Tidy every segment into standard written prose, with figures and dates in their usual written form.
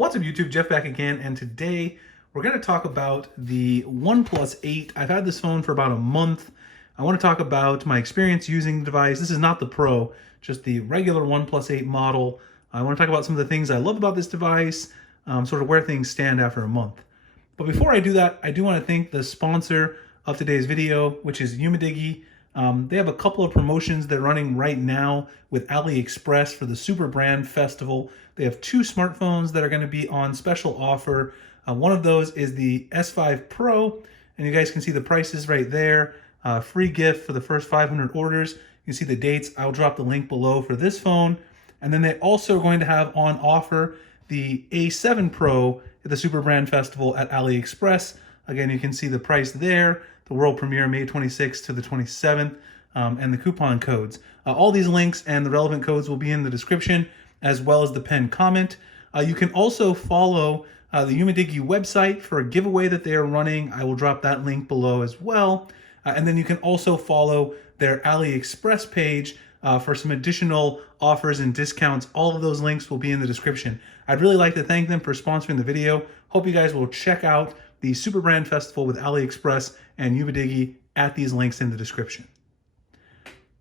What's up YouTube, Jeff back again, and today we're going to talk about the OnePlus 8. I've had this phone for about a month. I want to talk about my experience using the device. This is not the Pro, just the regular OnePlus 8 model. I want to talk about some of the things I love about this device, sort of where things stand after a month. But before I do that, I do want to thank the sponsor of today's video, which is Umidigi. They have a couple of promotions they're running right now with AliExpress for the Super Brand Festival. They have two smartphones that are going to be on special offer. One of those is the S5 Pro, and you guys can see the prices right there. Free gift for the first 500 orders. You can see the dates. I'll drop the link below for this phone. And then they also are going to have on offer the A7 Pro at the Super Brand Festival at AliExpress. Again, you can see the price there. The world premiere May 26th to the 27th, and the coupon codes. All these links and the relevant codes will be in the description, as well as the pinned comment. You can also follow the Umidigi website for a giveaway that they are running. I will drop that link below as well. And then you can also follow their AliExpress page for some additional offers and discounts. All of those links will be in the description. I'd really like to thank them for sponsoring the video. Hope you guys will check out the Super Brand Festival with AliExpress and Umidigi at these links in the description.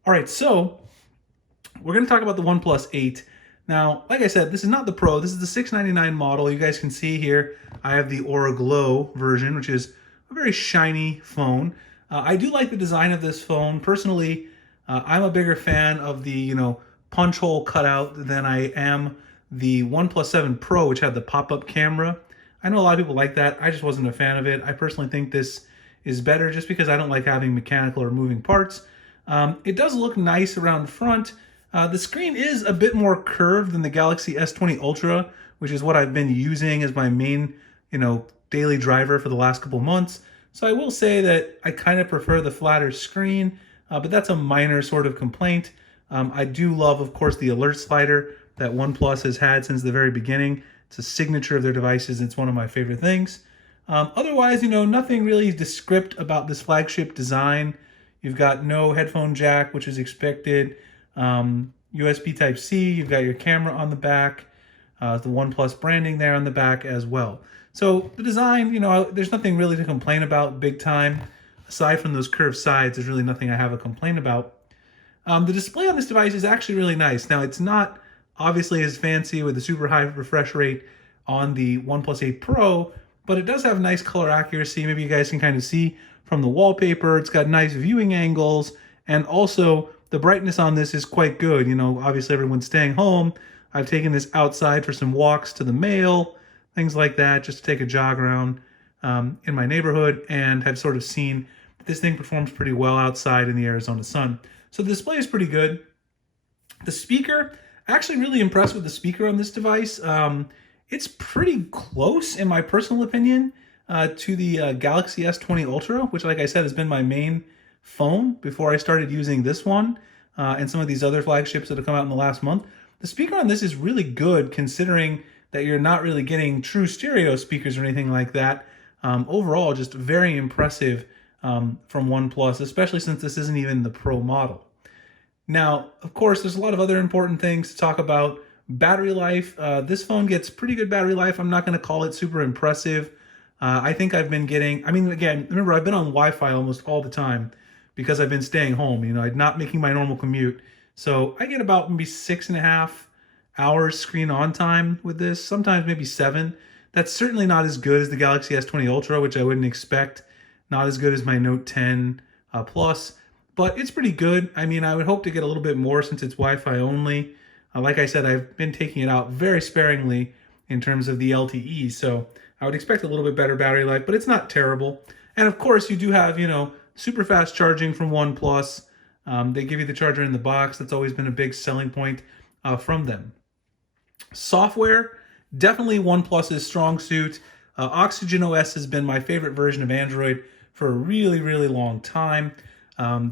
All right, so we're going to talk about the OnePlus 8. Now, like I said, this is not the Pro. This is the $699 model. You guys can see here, I have the Aura Glow version, which is a very shiny phone. I do like the design of this phone. Personally, I'm a bigger fan of the, punch hole cutout than I am the OnePlus 7 Pro, which had the pop-up camera. I know a lot of people like that. I just wasn't a fan of it. I personally think this is better just because I don't like having mechanical or moving parts. It does look nice around front. The screen is a bit more curved than the Galaxy S20 Ultra, which is what I've been using as my main, daily driver for the last couple months. So I will say that I kind of prefer the flatter screen, but that's a minor sort of complaint. I do love, of course, the alert slider that OnePlus has had since the very beginning. It's a signature of their devices. It's one of my favorite things. Otherwise, nothing really descript about this flagship design. You've got no headphone jack, which is expected. USB Type-C. You've got your camera on the back. The OnePlus branding there on the back as well. So the design, there's nothing really to complain about big time. Aside from those curved sides, there's really nothing I have a complaint about. The display on this device is actually really nice. Now, it's not obviously as fancy with the super high refresh rate on the OnePlus 8 Pro, but it does have nice color accuracy. Maybe you guys can kind of see from the wallpaper. It's got nice viewing angles, and also the brightness on this is quite good. Obviously everyone's staying home. I've taken this outside for some walks to the mail, things like that, just to take a jog around in my neighborhood, and have sort of seen that this thing performs pretty well outside in the Arizona sun. So the display is pretty good. The speaker, actually really impressed with the speaker on this device. It's pretty close, in my personal opinion, to the Galaxy S20 Ultra, which, like I said, has been my main phone before I started using this one and some of these other flagships that have come out in the last month. The speaker on this is really good, considering that you're not really getting true stereo speakers or anything like that. Overall, just very impressive from OnePlus, especially since this isn't even the Pro model. Now, of course, there's a lot of other important things to talk about. Battery life. This phone gets pretty good battery life. I'm not going to call it super impressive. I think I've been getting, again, remember, I've been on Wi-Fi almost all the time because I've been staying home. I'm not making my normal commute. So I get about maybe 6.5 hours screen on time with this, sometimes maybe 7. That's certainly not as good as the Galaxy S20 Ultra, which I wouldn't expect. Not as good as my Note 10 Plus. But it's pretty good. I would hope to get a little bit more since it's Wi-Fi only. Like I said, I've been taking it out very sparingly in terms of the LTE, so I would expect a little bit better battery life, but it's not terrible. And of course, you do have, super fast charging from OnePlus. They give you the charger in the box. That's always been a big selling point from them. Software, definitely OnePlus's strong suit. Oxygen OS has been my favorite version of Android for a really, really long time.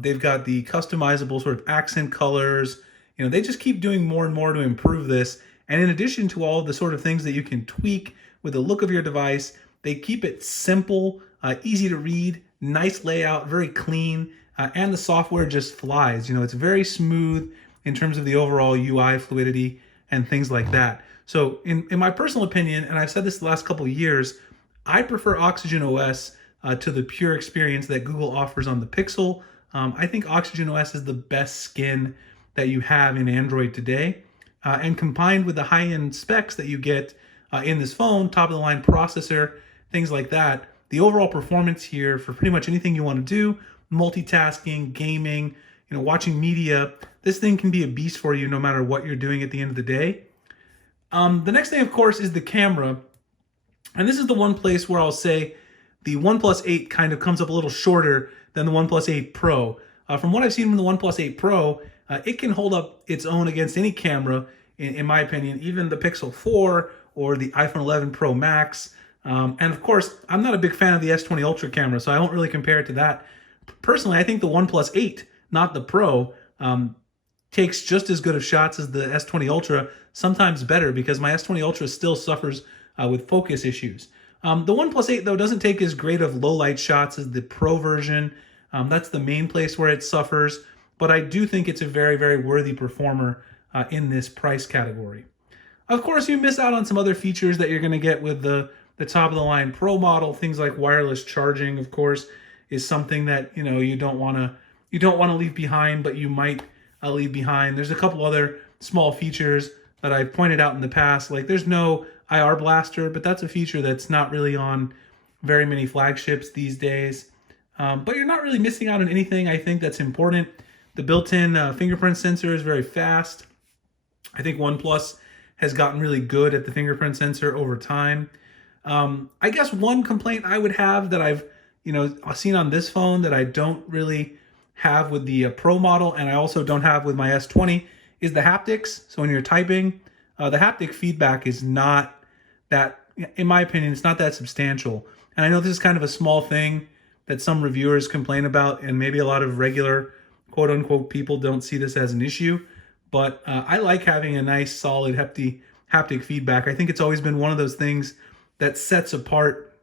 They've got the customizable sort of accent colors. They just keep doing more and more to improve this. And in addition to all the sort of things that you can tweak with the look of your device, they keep it simple, easy to read, nice layout, very clean, and the software just flies. It's very smooth in terms of the overall UI fluidity. and things like that. So in my personal opinion, and I've said this the last couple of years, I prefer Oxygen OS to the pure experience that Google offers on the Pixel. I think Oxygen OS is the best skin that you have in Android today. And combined with the high-end specs that you get in this phone, top-of-the-line processor, things like that, the overall performance here for pretty much anything you want to do, multitasking, gaming, watching media, this thing can be a beast for you no matter what you're doing at the end of the day. The next thing, of course, is the camera. And this is the one place where I'll say the OnePlus 8 kind of comes up a little shorter than the OnePlus 8 Pro. From what I've seen from the OnePlus 8 Pro, it can hold up its own against any camera, in my opinion, even the Pixel 4 or the iPhone 11 Pro Max. And of course, I'm not a big fan of the S20 Ultra camera, so I won't really compare it to that. Personally, I think the OnePlus 8, not the Pro, takes just as good of shots as the S20 Ultra, sometimes better, because my S20 Ultra still suffers with focus issues. The OnePlus 8, though, doesn't take as great of low light shots as the Pro version. That's the main place where it suffers, but I do think it's a very, very worthy performer in this price category. Of course, you miss out on some other features that you're going to get with the top-of-the-line Pro model. Things like wireless charging, of course, is something that you don't want to leave behind, but you might leave behind. There's a couple other small features that I've pointed out in the past, like there's no IR blaster, but that's a feature that's not really on very many flagships these days. But you're not really missing out on anything I think that's important. The built-in fingerprint sensor is very fast. I think OnePlus has gotten really good at the fingerprint sensor over time. I guess one complaint I would have that I've seen on this phone that I don't really have with the Pro model, and I also don't have with my S20, is the haptics. So when you're typing, the haptic feedback is not that, in my opinion, it's not that substantial. And I know this is kind of a small thing that some reviewers complain about, and maybe a lot of regular quote-unquote people don't see this as an issue. But I like having a nice, solid haptic feedback. I think it's always been one of those things that sets apart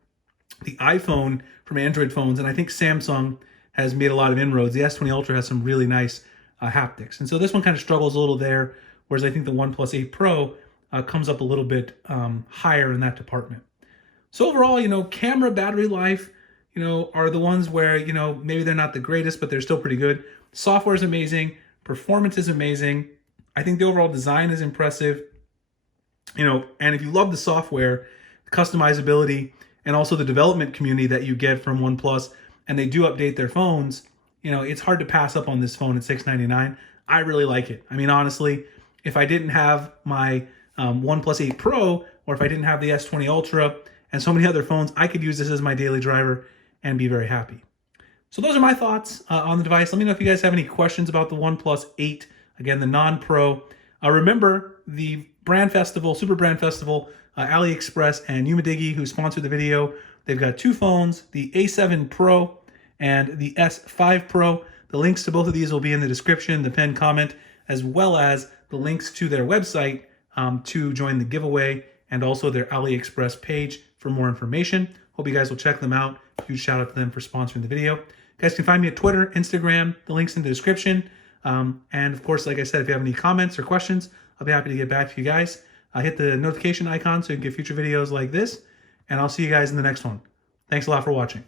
the iPhone from Android phones, and I think Samsung has made a lot of inroads. The S20 Ultra has some really nice haptics, and so this one kind of struggles a little there, whereas I think the OnePlus 8 Pro comes up a little bit higher in that department. So overall, camera, battery life, are the ones where, maybe they're not the greatest, but they're still pretty good. Software is amazing. Performance is amazing. I think the overall design is impressive. And if you love the software, customizability, and also the development community that you get from OnePlus, and they do update their phones, it's hard to pass up on this phone at $699. I really like it. I mean, honestly, if I didn't have my OnePlus 8 Pro, or if I didn't have the S20 Ultra and so many other phones, I could use this as my daily driver and be very happy. So those are my thoughts on the device. Let me know if you guys have any questions about the OnePlus 8, again, the non-Pro. Remember, the brand festival, Super Brand Festival, AliExpress and Umadigi, who sponsored the video, they've got two phones, the A7 Pro and the S5 Pro. The links to both of these will be in the description, the pinned comment, as well as the links to their website to join the giveaway, and also their AliExpress page for more information. Hope you guys will check them out. Huge shout out to them for sponsoring the video. You guys can find me at Twitter, Instagram, the link's in the description. And of course, like I said, if you have any comments or questions, I'll be happy to get back to you guys. Hit the notification icon so you can get future videos like this, and I'll see you guys in the next one. Thanks a lot for watching.